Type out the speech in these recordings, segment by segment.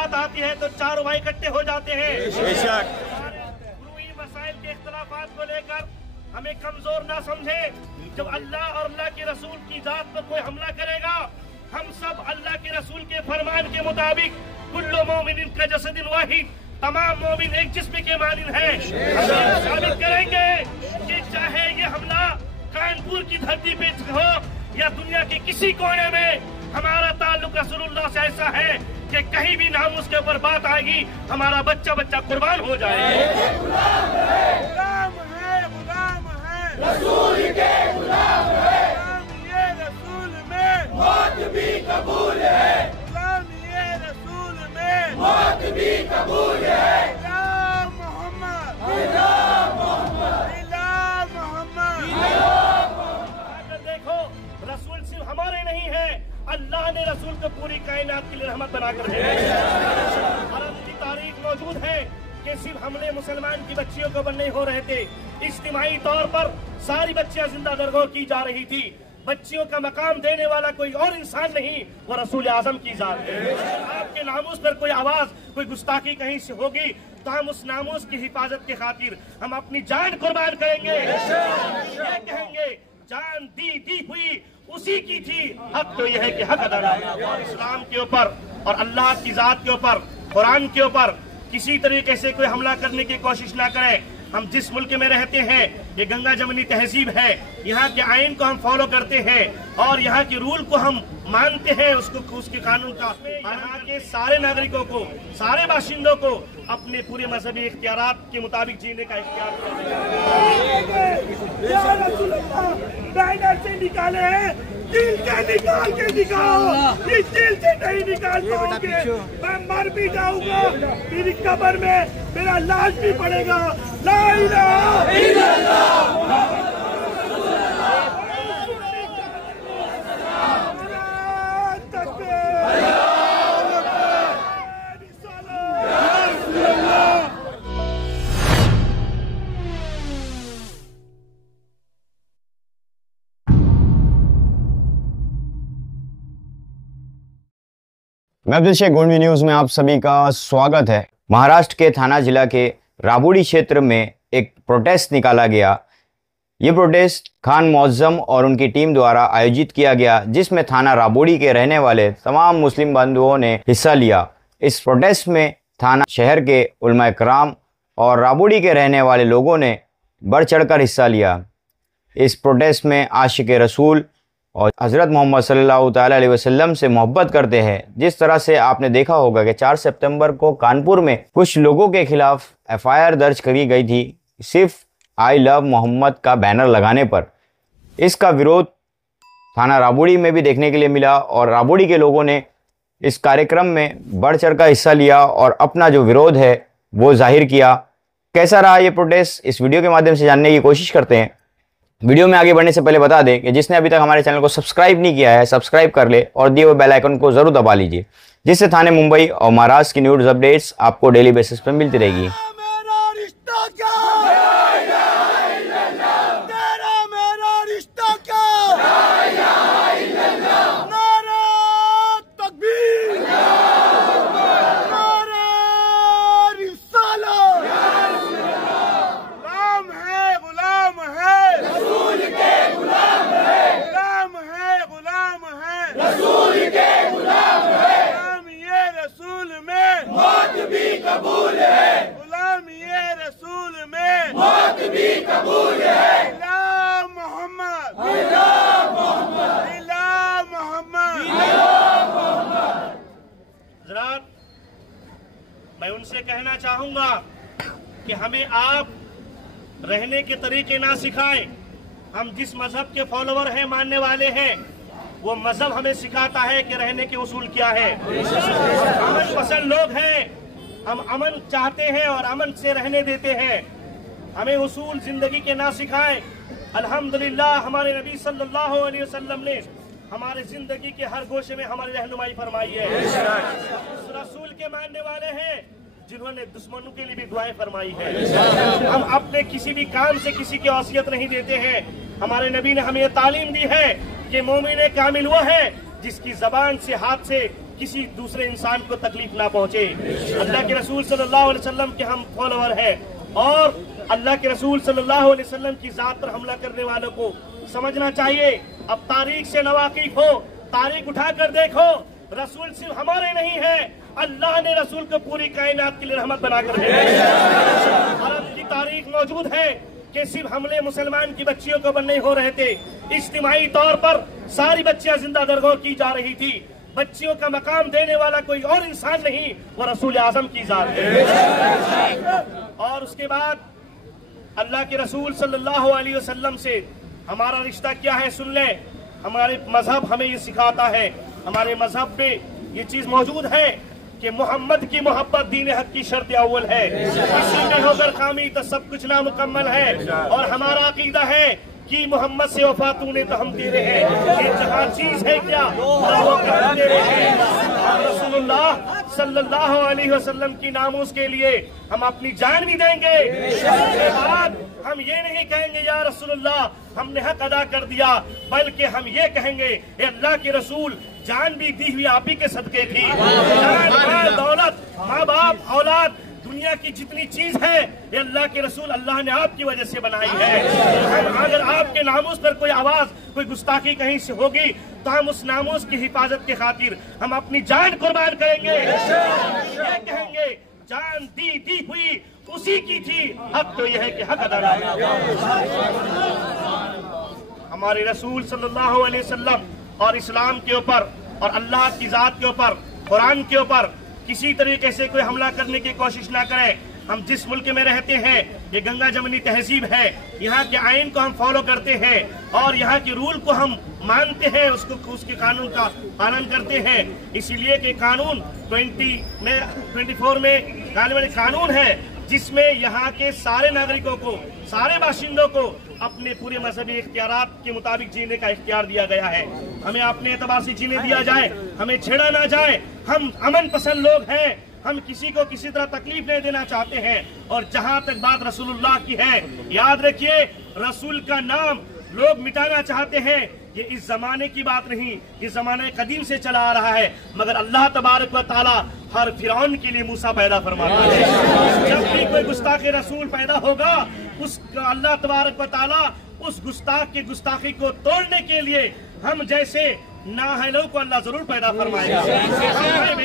बात आती है तो चारों भाई इकट्ठे हो जाते हैं। बेशक मसाइल के इख्तलाफात को लेकर हमें कमजोर ना समझे। जब अल्लाह और अल्लाह के रसूल की जात पर कोई हमला करेगा, हम सब अल्लाह के रसूल के फरमान के मुताबिक कुल्लु मोमिनिन का जसदिन वाहिद, तमाम मोमिन एक जिस्म के मानिन है। हम साबित करेंगे कि चाहे ये हमला कानपुर की धरती पे हो या दुनिया के किसी कोने में, हमारा ताल्लुक रसूलुल्लाह से ऐसा है कि कहीं भी नामुस के ऊपर बात आएगी, हमारा बच्चा बच्चा कुर्बान हो जाएगा। गुलाम है, गुलाम है, रसूल के गुलाम है, ये रसूल में मौत भी कबूल है, गुलाम ये रसूल में मौत भी कबूल है। गुलाम मोहम्मद, गुलाम मोहम्मद, गुलाम मोहम्मद, गुलाम मोहम्मद। देखो रसूल सिर्फ हमारे नहीं है, अल्लाह ने रसूल को पूरी कायनात के लिए रहमत बनाकर भेजा। अरब की तारीख मौजूद है कि सिर्फ हमले मुसलमान की बच्चियों को बन नहीं हो रहे थे, इज्तिमाई तौर पर सारी बच्चियां जिंदा दरगोर की जा रही थी। बच्चियों का मकाम देने वाला कोई और इंसान नहीं, वो रसूल आजम की जात है। आपके नामूस पर कोई आवाज, कोई गुस्ताखी कहीं से होगी तो हम उस नामूस की हिफाजत की खातिर हम अपनी जान कुर्बान करेंगे। ये कहेंगे जान दी हुई उसी की थी, हक तो यह है कि हक अदा करना। इस्लाम के ऊपर और अल्लाह की जात के ऊपर, कुरान के ऊपर किसी तरीके से कोई हमला करने की कोशिश ना करें। हम जिस मुल्क में रहते हैं, ये गंगा जमनी तहजीब है, यहाँ के आइन को हम फॉलो करते हैं और यहाँ के रूल को हम मानते हैं, उसके कानून का। यहाँ के सारे नागरिकों को, सारे बाशिंदों को अपने पूरे मजहबी इख्तियारात के मुताबिक जीने का इख्तियार बैनर से निकाले हैं, दिल के निकाल के दिखाओ, इस दिल से नहीं निकाल पाओगे। मैं मर भी जाऊंगा, मेरी कब्र में मेरा लाश भी पड़ेगा। ला इलाहा इल्लल्लाह। मैं अब्दुल शेख गोंडवी न्यूज में आप सभी का स्वागत है। महाराष्ट्र के थाना जिला के राबोडी क्षेत्र में एक प्रोटेस्ट निकाला गया। ये प्रोटेस्ट खान मुअज्जम और उनकी टीम द्वारा आयोजित किया गया, जिसमें थाना राबोडी के रहने वाले तमाम मुस्लिम बंधुओं ने हिस्सा लिया। इस प्रोटेस्ट में थाना शहर के उलमा कराम और राबोडी के रहने वाले लोगों ने बढ़ चढ़कर हिस्सा लिया। इस प्रोटेस्ट में आशिक रसूल और हज़रत मोहम्मद सल्लल्लाहु अलैहि वसल्लम से मोहब्बत करते हैं। जिस तरह से आपने देखा होगा कि 4 सितंबर को कानपुर में कुछ लोगों के खिलाफ FIR दर्ज करी गई थी, सिर्फ आई लव मोहम्मद का बैनर लगाने पर। इसका विरोध थाना राबोडी में भी देखने के लिए मिला और राबोडी के लोगों ने इस कार्यक्रम में बढ़ चढ़ कर हिस्सा लिया और अपना जो विरोध है वो जाहिर किया। कैसा रहा ये प्रोटेस्ट, इस वीडियो के माध्यम से जानने की कोशिश करते हैं। वीडियो में आगे बढ़ने से पहले बता दें कि जिसने अभी तक हमारे चैनल को सब्सक्राइब नहीं किया है, सब्सक्राइब कर ले और दिए हुए बेल आइकन को जरूर दबा लीजिए, जिससे थाने मुंबई और महाराष्ट्र की न्यूज़ अपडेट्स आपको डेली बेसिस पर मिलती रहेगी। कबूल है, गुलाम ये रसूल में मौत भी कबूल है। गुलाम मोहम्मद, गुलाम मोहम्मद, गुलाम मोहम्मद, गुलाम मोहम्मद। हज़रात, मैं उनसे कहना चाहूंगा कि हमें आप रहने के तरीके ना सिखाएं। हम जिस मजहब के फॉलोवर हैं, मानने वाले हैं, वो मजहब हमें सिखाता है कि रहने के उसूल क्या है। अमन पसंद लोग हैं, हम अमन चाहते हैं और अमन से रहने देते हैं। हमें उसूल जिंदगी के ना सिखाएं। अल्हम्दुलिल्लाह हमारे नबी सल्लल्लाहु अलैहि वसल्लम ने हमारे जिंदगी के हर गोशे में हमारी रहनुमाई फरमाई है। उस रसूल के मानने वाले हैं जिन्होंने दुश्मनों के लिए भी दुआएं फरमाई है। हम अपने किसी भी काम से किसी की वसीयत नहीं देते हैं। हमारे नबी ने हमें तालीम दी है कि मोमिन कामिल वो है जिसकी जबान से, हाथ से किसी दूसरे इंसान को तकलीफ ना पहुंचे। अल्लाह के रसूल सल्लल्लाहु अलैहि वसल्लम के हम फॉलोअर हैं और अल्लाह के रसूल सल्लल्लाहु अलैहि वसल्लम की जात पर हमला करने वालों को समझना चाहिए। अब तारीख से नवाकिफ हो, तारीख उठाकर देखो, रसूल सिर्फ हमारे नहीं है, अल्लाह ने रसूल को पूरी कायनात के लिए रहमत बनाकर भेजा। अरब की तारीख मौजूद है कि सिर्फ हमले मुसलमान की बच्चियों को बन नहीं हो रहे थे, इज्तिमाई तौर पर सारी बच्चियां जिंदा दरगोर की जा रही थी। बच्चियों का मकाम देने वाला कोई और इंसान नहीं, वो रसूल आजम की जात है। और उसके बाद अल्लाह के रसूल सल्लल्लाहु अलैहि वसल्लम से हमारा रिश्ता क्या है सुन ले। हमारे मजहब हमें ये सिखाता है, हमारे मजहब में ये चीज मौजूद है कि मोहम्मद की मोहब्बत दीन हक की शर्त अव्वल है। इसी में होकर खामी तो सब कुछ नामुकम्मल है। और हमारा अकीदा है कि मोहम्मद से वफा तूने तो हम दे रहे हैं, ये जहाँ चीज है क्या वो हम दे रहे हैं। और रसूलुल्लाह सल्लल्लाहु अलैहि वसल्लम की नामूस के लिए हम अपनी जान भी देंगे। इसके बाद हम ये नहीं कहेंगे या रसूलुल्लाह हमने हक अदा कर दिया, बल्कि हम ये कहेंगे ए अल्लाह के रसूल जान भी दी हुई आप ही के सदके थी। जान, माल, दौलत, माँ बाप, औलाद, दुनिया की जितनी चीज है ये अल्लाह के रसूल अल्लाह ने आपकी वजह से बनाई है। हम अगर आपके नामूस पर कोई आवाज, कोई गुस्ताखी कहीं से होगी तो हम उस नामूस की हिफाजत के खातिर हम अपनी जान कुर्बान करेंगे। ये कहेंगे जान दी हुई उसी की थी, हक तो यह है कि हक अदा हमारे रसूल सल्लल्लाहु अलैहि वसल्लम और इस्लाम के ऊपर और अल्लाह की जात के ऊपर, कुरान के ऊपर किसी तरीके से कोई हमला करने की कोशिश ना करें। हम जिस मुल्क में रहते हैं ये गंगा जमनी तहजीब है, यहाँ के आइन को हम फॉलो करते हैं और यहाँ के रूल को हम मानते हैं, उसके कानून का पालन करते हैं। इसीलिए कि कानून 24 में कानून है जिसमें यहाँ के सारे नागरिकों को, सारे बाशिंदों को अपने पूरे मजहबी इख्तियारात के मुताबिक जीने का इख्तियार दिया गया है। हमें अपने एतबार से जीने दिया जाए, हमें छेड़ा ना जाए। हम अमन पसंद लोग हैं, हम किसी को किसी तरह तकलीफ नहीं देना चाहते हैं। और जहां तक बात रसूलुल्लाह की है, याद रखिए रसूल का नाम लोग मिटाना चाहते हैं, ये इस जमाने की बात नहीं, इस जमाने कदीम से चला आ रहा है। मगर अल्लाह तबारक व तआला हर फिरौन के लिए मूसा पैदा फरमाता है। जब भी कोई गुस्ताख रसूल पैदा होगा, उस अल्लाह तबारक व तआला उस गुस्ताख की गुस्ताखी को तोड़ने के लिए हम जैसे नाअहलों को अल्लाह जरूर पैदा फरमाएगा।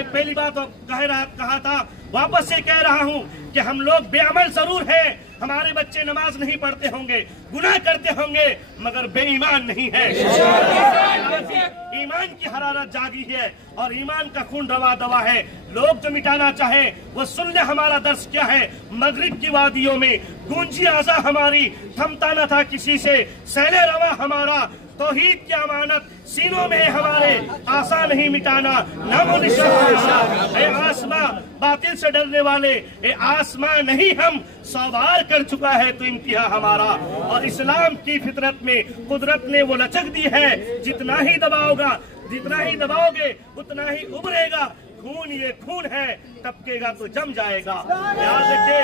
पहली बात कहा था, वापस से कह रहा हूँ कि हम लोग बेअमल जरूर हैं, हमारे बच्चे नमाज नहीं पढ़ते होंगे, गुनाह करते होंगे, मगर बेईमान नहीं है। ईमान की हरारत जागी है और ईमान का खून रवा दवा है। लोग जो मिटाना चाहे वो सुन ले हमारा दर्स क्या है। मगरिब की वादियों में गूंजी आजा हमारी, थमता न था किसी से सैले रवा हमारा। तौहीद की अमानत सीनों में हमारे, आसान नहीं मिटाना नामो निशान। ए आसमां बातिल से डरने वाले, ए आसमां नहीं हम, 100 बार कर चुका है तो इम्तिहा हमारा। और इस्लाम की फितरत में कुदरत ने वो लचक दी है, जितना ही दबाओगे उतना ही उभरेगा। खून ये खून है, टपकेगा तो जम जाएगा। याद रखिए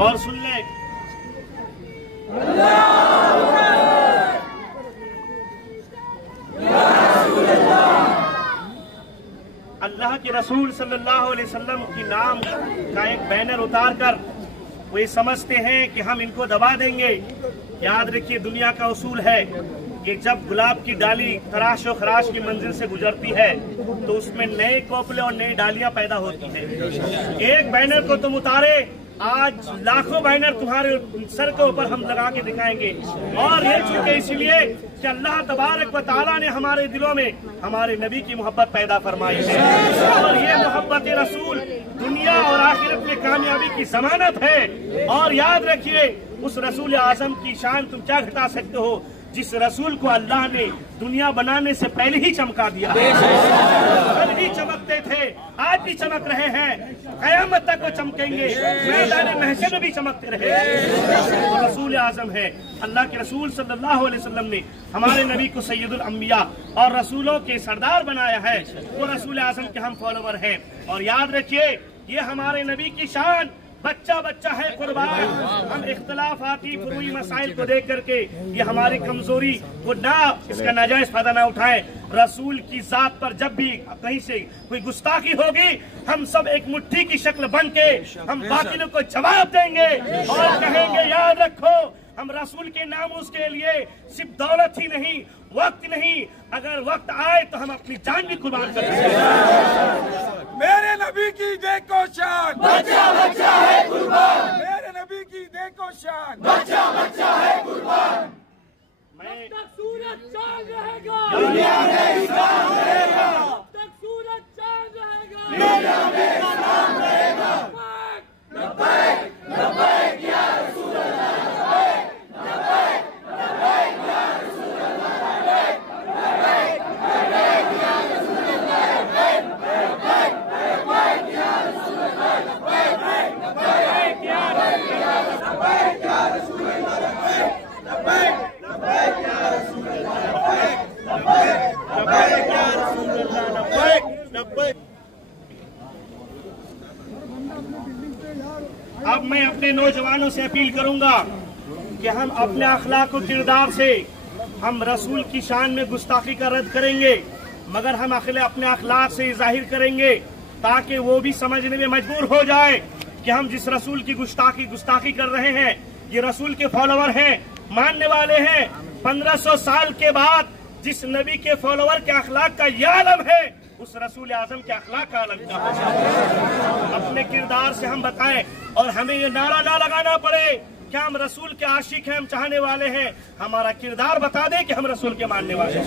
और सुन ले, अल्लाह के रसूल सल्लल्लाहु अलैहि वसल्लम की नाम का एक बैनर उतार कर वो ये समझते हैं कि हम इनको दबा देंगे। याद रखिए दुनिया का उसूल है कि जब गुलाब की डाली तराश और खराश की मंजिल से गुजरती है तो उसमें नए कोपले और नई डालियां पैदा होती हैं। एक बैनर को तुम उतारे, आज लाखों बैनर तुम्हारे सर के ऊपर हम लगा के दिखाएंगे। और ये चूंकि इसलिए कि अल्लाह तबारक व तआला ने हमारे दिलों में हमारे नबी की मोहब्बत पैदा फरमाई है, और ये मोहब्बत रसूल दुनिया और आखिरत में कामयाबी की जमानत है। और याद रखिए, उस रसूल आजम की शान तुम क्या घटा सकते हो जिस रसूल को अल्लाह ने दुनिया बनाने से पहले ही चमका दिया। कल भी चमकते थे, आज भी चमक रहे हैं, कयामत तक वो चमकेंगे, मैदान महशर में भी चमकते रहे। और रसूल आजम है, अल्लाह के रसूल सल्लल्लाहु अलैहि वसल्लम ने हमारे नबी को सैयदुल अंबिया और रसूलों के सरदार बनाया है। वो रसूल आजम के हम फॉलोवर हैं। और याद रखिए, ये हमारे नबी की शान, बच्चा बच्चा है कुर्बान। हम इख्तलाफाती फुरूई मसाइल को देख करके ये हमारी कमजोरी को ना, इसका नाजायज फायदा ना उठाएं। रसूल की जात पर जब भी कहीं से कोई गुस्ताखी होगी, हम सब एक मुट्ठी की शक्ल बन के हम बाकी लोग को जवाब देंगे और कहेंगे, याद रखो, हम रसूल के नामूस के लिए सिर्फ दौलत ही नहीं, वक्त नहीं, अगर वक्त आए तो हम अपनी जान भी कुर्बान करेंगे। मेरे नबी की देखो शान, बच्चा बच्चा है कुर्बान। मेरे नबी की देखो शान, बच्चा बच्चा है कुर्बान। मैं तक सूरज चांद रहेगा, दुनिया में इस्लाम रहेगा। तक सूरज चांद रहेगा, दुनिया में इस्लाम रहेगा। लब्बैक लब्बैक या रसूल अल्लाह, लब्बैक लब्बैक लब्बैक या रसूल अल्लाह, लब्बैक लब्बैक लब्बैक या रसूल अल्लाह, लब्बैक लब्बैक लब्बैक या रसूल अल्लाह, लब्बैक लब्बैक या लब्बैक या रसूल अल्लाह, लब्बैक लब्बैक या रसूल अल्लाह, लब्बैक लब्बैक लब्बैक या रसूल अल्लाह, लब्बैक लब्बैक। अब मैं अपने नौजवानों से अपील करूंगा कि हम अपने अखलाक और किरदार से हम रसूल की शान में गुस्ताखी का रद्द करेंगे, मगर हम अपने अखलाक से जाहिर करेंगे ताकि वो भी समझने में मजबूर हो जाए कि हम जिस रसूल की गुस्ताखी कर रहे हैं, ये रसूल के फॉलोवर हैं, मानने वाले हैं। 1500 साल के बाद जिस नबी के फॉलोवर के अखलाक का यह आलम है, उस रसूल आजम के अखलाक का आलम क्या होगा। अपने किरदार से हम बताएं और हमें ये नारा ना लगाना पड़े कि हम रसूल के आशिक हैं, हम चाहने वाले हैं। हमारा किरदार बता दे कि हम रसूल के मानने वाले हैं,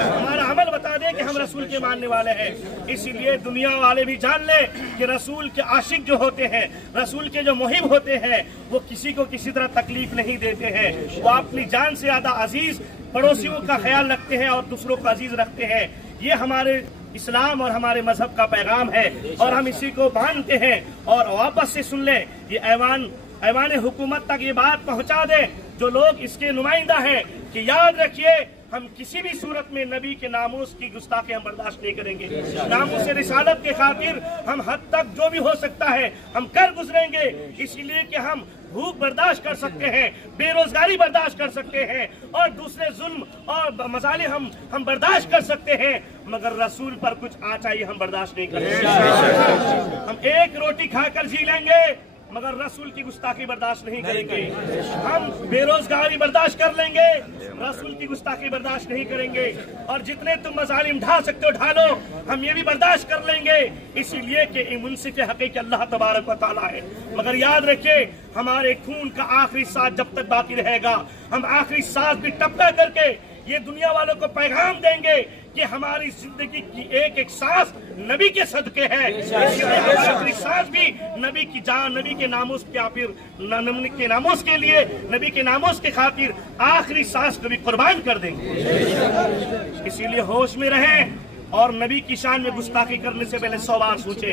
हमारा अमल बता दे कि हम रसूल के मानने वाले हैं। इसीलिए दुनिया वाले भी जान ले कि रसूल के आशिक जो होते हैं, रसूल के जो मुहिब होते हैं, वो किसी को किसी तरह तकलीफ नहीं देते हैं। वो अपनी जान से ज्यादा अजीज पड़ोसियों का ख्याल रखते हैं और दूसरों को अजीज रखते हैं। ये हमारे इस्लाम और हमारे मजहब का पैगाम है और हम इसी को मानते हैं। और वापस से सुन लें, ये ऐवान हुकूमत तक ये बात पहुंचा दे जो लोग इसके नुमाइंदा हैं कि याद रखिए, हम किसी भी सूरत में नबी के नामूस की गुस्ताखी हम बर्दाश्त नहीं करेंगे। नामूस रिसालत के खातिर हम हद तक जो भी हो सकता है हम कर गुजरेंगे। इसीलिए कि हम भूख बर्दाश्त कर सकते हैं, बेरोजगारी बर्दाश्त कर सकते हैं और दूसरे जुल्म और मसाले हम बर्दाश्त कर सकते हैं, मगर रसूल पर कुछ आ चाहिए हम बर्दाश्त नहीं करेंगे। हम एक रोटी खाकर जी लेंगे मगर रसूल की गुस्ताखी बर्दाश्त नहीं करेंगे। हम बेरोजगारी बर्दाश्त कर लेंगे, रसूल की गुस्ताखी बर्दाश्त नहीं करेंगे। और जितने तुम मजालिम ढा सकते हो ढालो, हम ये भी बर्दाश्त कर लेंगे। इसीलिए कि मुंसिफ हकीक अल्लाह तबारक व तआला है। मगर याद रखिए, हमारे खून का आखिरी सांस जब तक बाकी रहेगा, हम आखिरी सांस भी टपका करके ये दुनिया वालों को पैगाम देंगे कि हमारी जिंदगी की एक एक सांस नबी के सदके है। इसलिए हमारी सांस भी नबी की जान, नबी के नामूस के नबी के नामूस के लिए, नबी के नामूस के खातिर आखिरी सांस को भी कुर्बान कर देंगे। इसीलिए होश में रहें और नबी की शान में गुस्ताखी करने से पहले 100 बार सोचे।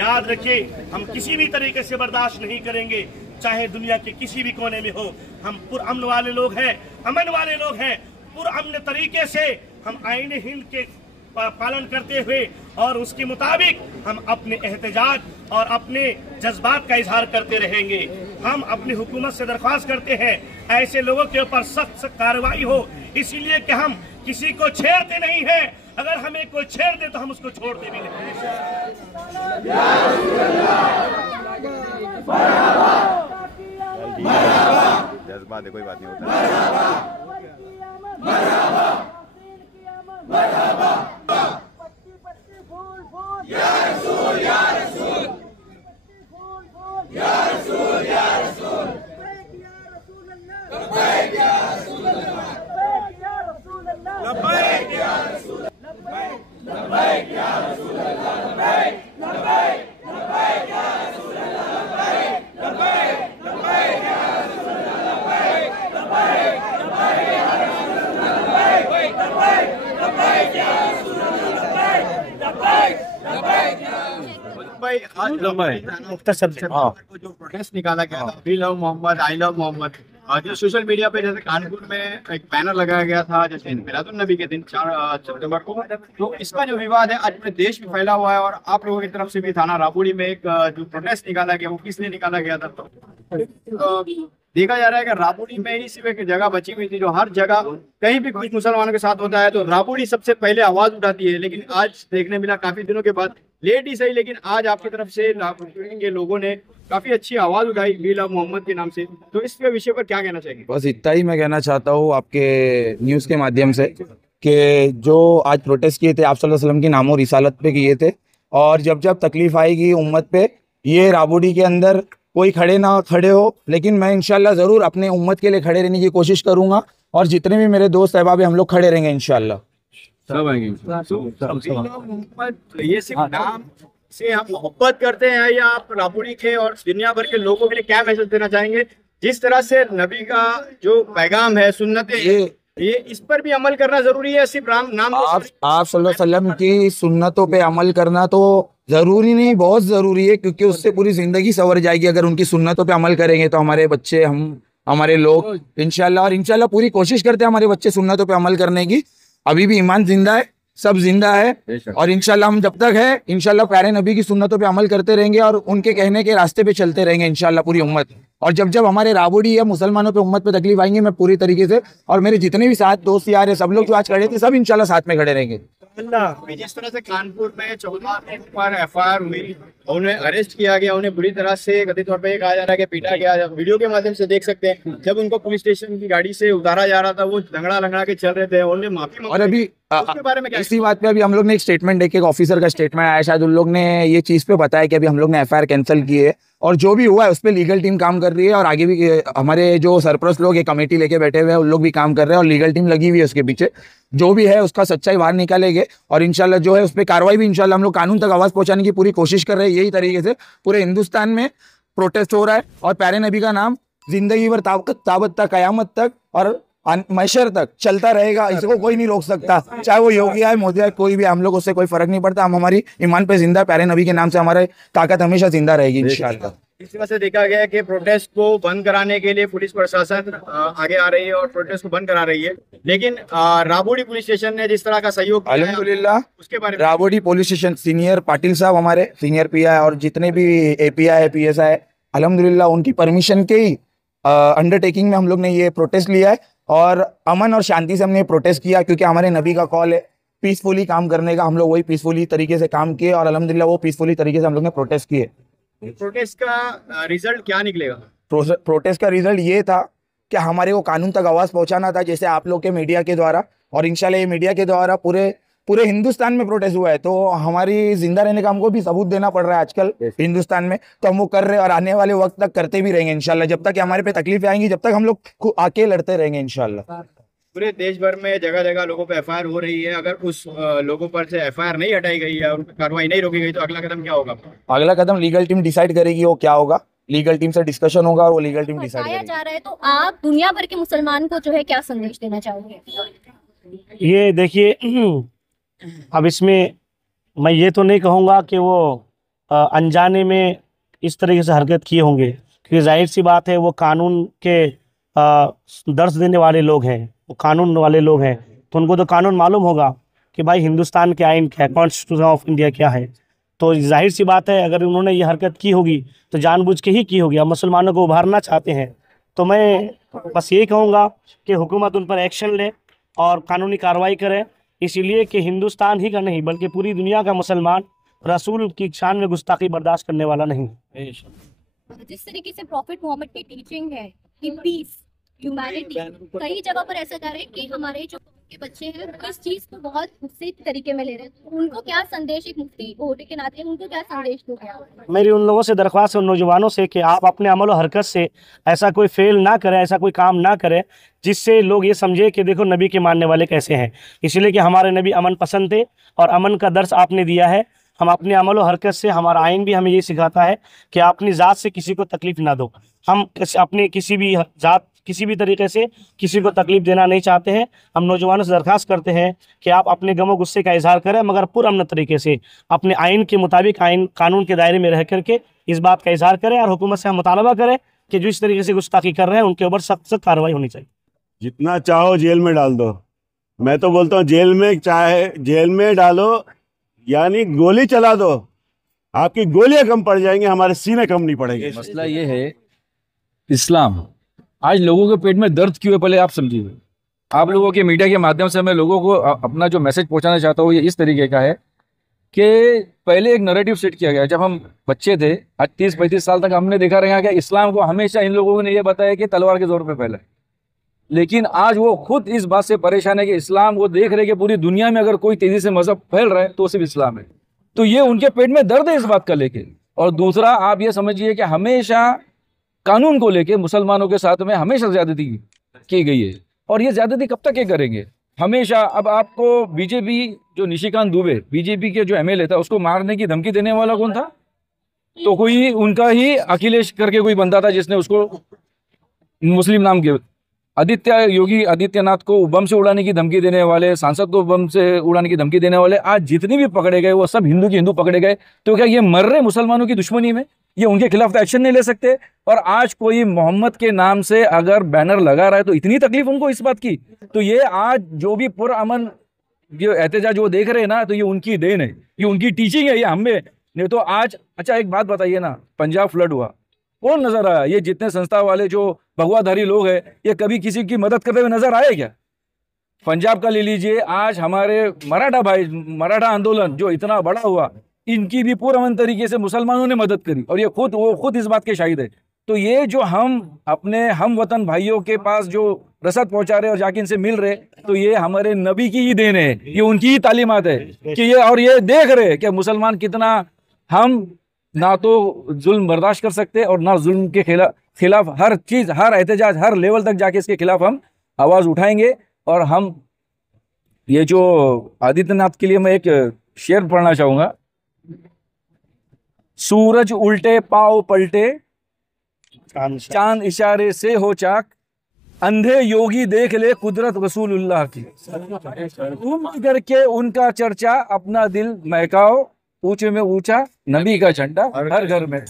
याद रखिए, हम किसी भी तरीके से बर्दाश्त नहीं करेंगे, चाहे दुनिया के किसी भी कोने में हो। हम पुरअमन वाले लोग हैं, अमन वाले लोग हैं। पुरअमन तरीके से हम आईने हिंद के पालन करते हुए और उसके मुताबिक हम अपने एहतजाज और अपने जज्बात का इजहार करते रहेंगे। हम अपनी हुकूमत से दरख्वास्त करते हैं ऐसे लोगों के ऊपर सख्त कार्रवाई हो, इसीलिए कि हम किसी को छेड़ते नहीं हैं। अगर हमें कोई छेड़ दे तो हम उसको छोड़ते भी नहीं। जज्बा कोई बात नहीं होता। मुख्तसर से जो प्रोटेस्ट निकाला गया था, we love Mohammad, I love Mohammad, जो सोशल मीडिया पे जैसे कानपुर में एक बैनर लगाया गया था जैसे मिलादुन नबी के दिन 4 सितंबर को, तो इसका जो विवाद है आज पूरे देश में फैला हुआ है। और आप लोगों की तरफ से भी थाना राबोड़ी में एक जो प्रोटेस्ट निकाला गया वो किस लिए निकाला गया था, तो देखा जा रहा है कि राबोड़ी में ही सिर्फ एक जगह बची हुई थी जो हर जगह कहीं भी कुछ मुसलमानों के साथ होता है तो राबोड़ी सबसे पहले आवाज उठाती है। लेकिन आज देखने मिला काफी दिनों के बाद, लेट ही सही, लेकिन आज आपकी तरफ से राबोड़ी के लोगों ने काफी अच्छी आवाज उठाई वी लव मोहम्मद के नाम से, तो इस विषय पर क्या कहना चाहेंगे? बस इतना ही मैं कहना चाहता हूँ आपके न्यूज़ के माध्यम से कि जो आज प्रोटेस्ट किए थे आप सल्लल्लाहु अलैहि वसल्लम की नामो रिसालत पे किए थे, और जब जब तकलीफ आएगी उम्मत पे, ये राबोड़ी के अंदर कोई खड़े ना खड़े हो, लेकिन मैं इंशाल्लाह ज़रूर अपने उम्मत के लिए खड़े रहने की कोशिश करूँगा, और जितने भी मेरे दोस्त अहबाब हैं हम लोग खड़े रहेंगे इंशाल्लाह। सब मोहम्मद ये सिर्फ नाम से हम मोहब्बत करते हैं या आप राबोड़ी के और दुनिया भर के लोगों के लिए क्या मैसेज देना चाहेंगे? जिस तरह से नबी का जो पैगाम है, सुन्नत ये इस पर भी अमल करना जरूरी है, सिर्फ नाम आप सल्लल्लाहु अलैहि वसल्लम की सुन्नतों पे अमल करना तो जरूरी नहीं, बहुत जरूरी है, क्योंकि उससे पूरी जिंदगी संवर जाएगी। अगर उनकी सुन्नतों पे अमल करेंगे तो हमारे बच्चे, हमारे लोग इंशाल्लाह, और इंशाल्लाह पूरी कोशिश करते हैं हमारे बच्चे सुन्नतों पे अमल करने की। अभी भी ईमान जिंदा है, सब जिंदा है, और इंशाल्लाह हम जब तक है इंशाल्लाह प्यारे नबी की सुन्नतों पे अमल करते रहेंगे और उनके कहने के रास्ते पे चलते रहेंगे इंशाल्लाह पूरी उम्मत। और जब जब हमारे राबोड़ी या मुसलमानों पे उम्मत पे तकलीफ आएंगी, मैं पूरी तरीके से, और मेरे जितने भी साथ दोस्त यार है, सब लोग जो आज खड़े थे सब इंशाल्लाह साथ में खड़े रहेंगे। जिस तरह से कानपुर में 14 पर FIR हुई, उन्हें अरेस्ट किया गया, उन्हें बुरी तरह से कथित तौर पे कहा जा रहा है कि पीटा गया, वीडियो के माध्यम से देख सकते हैं। जब उनको पुलिस स्टेशन की गाड़ी से उतारा जा रहा था वो लंगड़ा के चल रहे थे, उन्हें माफी, और अभी उसके बारे में क्या? इसी बात पे अभी हम लोग ने एक स्टेटमेंट देखे, एक ऑफिसर का स्टेटमेंट आया, शायद उन लोग ने ये चीज पे बताया कि अभी हम लोग ने FIR कैंसिल की है, और जो भी हुआ है उस पर लीगल टीम काम कर रही है, और आगे भी हमारे जो सरपरस्त लोग एक कमेटी लेके बैठे हुए हैं उन लोग भी काम कर रहे हैं, और लीगल टीम लगी हुई है उसके पीछे। जो भी है उसका सच्चाई बाहर निकालेंगे, और इंशाल्लाह जो है उस पर कार्रवाई भी इंशाल्लाह हम लोग कानून तक आवाज पहुंचाने की पूरी कोशिश कर रहे हैं। यही तरीके से पूरे हिंदुस्तान में प्रोटेस्ट हो रहा है, और प्यारे नबी का नाम जिंदगी भर ताबत तक, कयामत तक और मैशर तक चलता रहेगा। इसको कोई नहीं रोक सकता, चाहे वो योगी आए, मोदी आए, कोई भी, हम लोग उससे कोई फर्क नहीं पड़ता। हम हमारी ईमान पे जिंदा, प्यारे नबी के नाम से हमारी ताकत हमेशा जिंदा रहेगी इंशाल्लाह। इस वजह से देखा गया कि प्रोटेस्ट को बंद कराने के लिए पुलिस प्रशासन आगे आ रही है और प्रोटेस्ट को बंद करा रही है, लेकिन राबोड़ी पुलिस स्टेशन ने जिस तरह का सहयोग किया है, अल्हम्दुलिल्लाह उसके बारे में Rabodi police station senior Patil साहब, हमारे सीनियर PI और जितने भी API है, PSI है, अल्हम्दुलिल्लाह उनकी परमिशन के ही अंडरटेकिंग में हम लोग ने ये प्रोटेस्ट लिया है, और अमन और शांति से हमने प्रोटेस्ट किया, क्योंकि हमारे नबी का कॉल है पीसफुली काम करने का। हम लोग वही पीसफुली तरीके से काम किए, और अल्हम्दुलिल्लाह वो पीसफुली तरीके से हम लोग ने प्रोटेस्ट किए। प्रोटेस्ट का रिजल्ट क्या निकलेगा? प्रोटेस्ट का रिजल्ट ये था कि हमारे को कानून तक आवाज़ पहुंचाना था, जैसे आप लोग के मीडिया के द्वारा, और इंशाल्लाह ये मीडिया के द्वारा पूरे हिंदुस्तान में प्रोटेस्ट हुआ है, तो हमारी जिंदा रहने का हमको भी सबूत देना पड़ रहा है आजकल हिंदुस्तान में, तो हम वो कर रहे हैं, और आने वाले वक्त तक करते भी रहेंगे इंशाल्लाह। जब तक हमारे पे तकलीफें आएंगी, जब तक हम लोग आके लड़ते रहेंगे इंशाल्लाह। पूरे देश भर में जगह जगह लोगों पे FIR हो रही है, अगर उस लोगों पर से FIR नहीं हटाई गई है और कार्रवाई नहीं रोकी गई तो अगला कदम क्या होगा? अगला कदम लीगल टीम डिसाइड करेगी वो क्या होगा, लीगल टीम से डिस्कशन होगा और वो लीगल टीम डिसाइड बताया करेगी। जा रहा है, तो आप दुनिया भर के मुसलमान को जो है क्या संदेश देना चाहोगे? ये देखिए, अब इसमें मैं ये तो नहीं कहूँगा कि वो अनजाने में इस तरीके से हरकत किए होंगे, क्योंकि जाहिर सी बात है वो कानून के दर्ज देने वाले लोग हैं, वो कानून वाले लोग हैं, तो उनको तो कानून मालूम होगा कि भाई हिंदुस्तान के आइन क्या है, कॉन्स्टिट्यूशन ऑफ इंडिया क्या है। तो जाहिर सी बात है अगर उन्होंने ये हरकत की होगी तो जानबूझ के ही की होगी। अब मुसलमानों को उभारना चाहते हैं, तो मैं बस यही कहूँगा कि हुकूमत उन पर एक्शन ले और कानूनी कार्रवाई करे, इसीलिए कि हिंदुस्तान ही का नहीं बल्कि पूरी दुनिया का मुसलमान रसूल की शान में गुस्ताखी बर्दाश्त करने वाला नहीं। जिस तरीके से प्रॉफिट मोहम्मद की टीचिंग है कि पीस, ह्यूमैनिटी, कई जगह पर ऐसा कर रहे हैं कि हमारे जो के बच्चे हैं इस चीज को बहुत दूसरे तरीके में ले रहे हैं, उनको क्या संदेश, एक मुफ्ती होने के नाते उनको क्या संदेश दोगे? मेरी उन लोगों से दरख्वास्त है, उन नौजवानों से, कि आप अपने अमल और हरकत से ऐसा कोई फेल ना करें, ऐसा कोई काम ना करें जिससे लोग ये समझे कि देखो नबी के मानने वाले कैसे हैं। इसलिए कि हमारे नबी अमन पसंद थे और अमन का दर्स आपने दिया है। हम अपने अमल और हरकत से, हमारा आइन भी हमें ये सिखाता है कि अपनी ज़ात से किसी को तकलीफ़ ना दो। हम अपने किसी भी ज़ात किसी भी तरीके से किसी को तकलीफ देना नहीं चाहते हैं। हम नौजवानों से दरख्वास्त करते हैं कि आप अपने गमो गुस्से का इजहार करें, मगर पुरअमन तरीके से अपने आइन के मुताबिक, आइन कानून के दायरे में रह करके इस बात का इजहार करें और हुकूमत से हम मुतालबा करें कि जो इस तरीके से गुस्ताखी कर रहे हैं उनके ऊपर सख्त सख्त कार्रवाई होनी चाहिए। जितना चाहो जेल में डाल दो, मैं तो बोलता हूँ जेल में, चाहे जेल में डालो यानी गोली चला दो, आपकी गोलियां कम पड़ जाएंगी, हमारे सीने कम नहीं पड़ेंगे। मसला ये है, इस्लाम आज लोगों के पेट में दर्द क्यों है, पहले आप समझिए। आप लोगों के मीडिया के माध्यम से मैं लोगों को अपना जो मैसेज पहुंचाना चाहता हूँ ये इस तरीके का है कि पहले एक नैरेटिव सेट किया गया। जब हम बच्चे थे, आज 30-35 साल तक हमने देखा रहा कि इस्लाम को हमेशा इन लोगों ने ये बताया कि तलवार के जोर पे फैला है, लेकिन आज वो खुद इस बात से परेशान है कि इस्लाम, वो देख रहे कि पूरी दुनिया में अगर कोई तेजी से मजहब फैल रहा है तो सिर्फ इस्लाम है। तो ये उनके पेट में दर्द है इस बात का लेके। और दूसरा, आप ये समझिए कि हमेशा कानून को लेके मुसलमानों के साथ में हमेशा ज्यादती की गई है, और ये ज्यादती कब तक ये करेंगे हमेशा। अब आपको बीजेपी जो निशिकांत दुबे, बीजेपी के जो एमएलए था, उसको मारने की धमकी देने वाला कौन था? तो कोई उनका ही अखिलेश करके कोई बंदा था जिसने उसको मुस्लिम नाम के योगी आदित्यनाथ को बम से उड़ाने की धमकी देने वाले, सांसद को बम से उड़ाने की धमकी देने वाले, आज जितने भी पकड़े गए वो सब हिंदू के हिंदू पकड़े गए। तो क्या ये मर रहे मुसलमानों की दुश्मनी में? ये उनके खिलाफ एक्शन नहीं ले सकते? और आज कोई मोहम्मद के नाम से अगर बैनर लगा रहा है तो इतनी तकलीफ उनको इस बात की। तो ये आज जो भी पुरअमन जो एहतजाज वो देख रहे हैं ना, तो ये उनकी देन है, ये उनकी टीचिंग है, ये हमें नहीं तो आज। अच्छा एक बात बताइए ना, पंजाब फ्लड हुआ, कौन नजर आया? ये जितने संस्था वाले जो भगवाधारी लोग हैं, ये कभी किसी की मदद करते हुए नजर आए क्या? पंजाब का ले लीजिए, आज हमारे मराठा भाई, मराठा आंदोलन जो इतना बड़ा हुआ, इनकी भी पुरअमन तरीके से मुसलमानों ने मदद करी, और ये वो खुद इस बात के शाहिद है। तो ये जो हम अपने हम वतन भाइयों के पास जो रसद पहुंचा रहे और जाके इनसे मिल रहे, तो ये हमारे नबी की ही देन है, ये उनकी ही तालीमात है कि ये, और ये देख रहे कि मुसलमान कितना, हम ना तो जुल्म बर्दाश्त कर सकते और ना जुल्म के खिलाफ हर चीज, हर एहतजाज, हर लेवल तक जाके इसके खिलाफ हम आवाज उठाएंगे। और हम ये जो आदित्यनाथ के लिए मैं एक शेर पढ़ना चाहूंगा, सूरज उल्टे पांव पलटे, चांद इशारे से हो चाक, अंधे योगी देख ले कुदरत रसूलुल्लाह की, घूम करके उनका चर्चा अपना दिल महकाओ, ऊंचे में ऊंचा नबी का झंडा हर घर में।